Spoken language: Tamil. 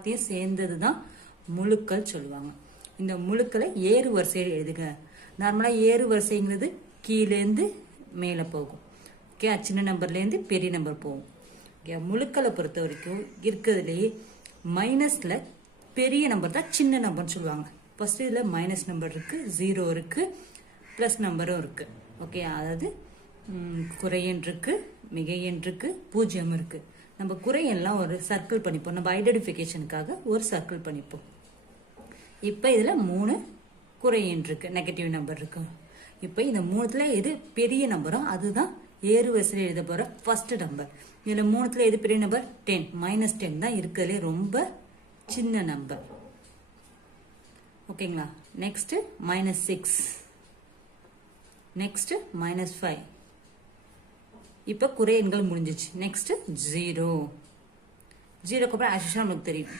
எல்லாத்தையும் சேர்ந்தது தான் முழுக்கள் சொல்லுவாங்க. இந்த முழுக்களை ஏறு வரிசையில் எழுதுக. நார்மலாக ஏறு வரிசைங்கிறது கீழேருந்து மேலே போகும். ஓகே, சின்ன நம்பர்லேருந்து பெரிய நம்பர் போகும். ஓகே, முழுக்களை பொறுத்த வரைக்கும் இருக்கிறதுலேயே மைனஸில் பெரிய நம்பர் தான் சின்ன நம்பர்னு சொல்லுவாங்க. ஃபர்ஸ்ட் இதில் மைனஸ் நம்பர் இருக்குது, 0 இருக்குது, ப்ளஸ் நம்பரும் இருக்குது. ஓகே, அதாவது குறையன் இருக்கு, மிகையன் இருக்கு, பூஜ்ஜியம் இருக்கு. நம்ம குறையெல்லாம் ஒரு சர்க்கிள் பண்ணிப்போம், நம்ம ஐடென்டிஃபிகேஷனுக்காக ஒரு சர்க்கிள் பண்ணிப்போம். இப்போ இதில் 3 குறையன் இருக்கு, நெகட்டிவ் நம்பர் இருக்கு. இப்போ இந்த 3த்துல எது பெரிய நம்பரோ அதுதான் ஏறு வரிசையில் எழுத போகிற ஃபர்ஸ்ட் நம்பர். இதில் 3த்துல எது பெரிய நம்பர்? 10, -10 தான் இருக்கிறதுலே ரொம்ப சின்ன நம்பர். ஓகேங்களா? Next -6, next -5. இப்போ குறை எண்கள் முடிஞ்சிச்சு. நெக்ஸ்ட் 0, 0க்கு அப்புறம் ஆக்சுவலாக நமக்கு தெரியும்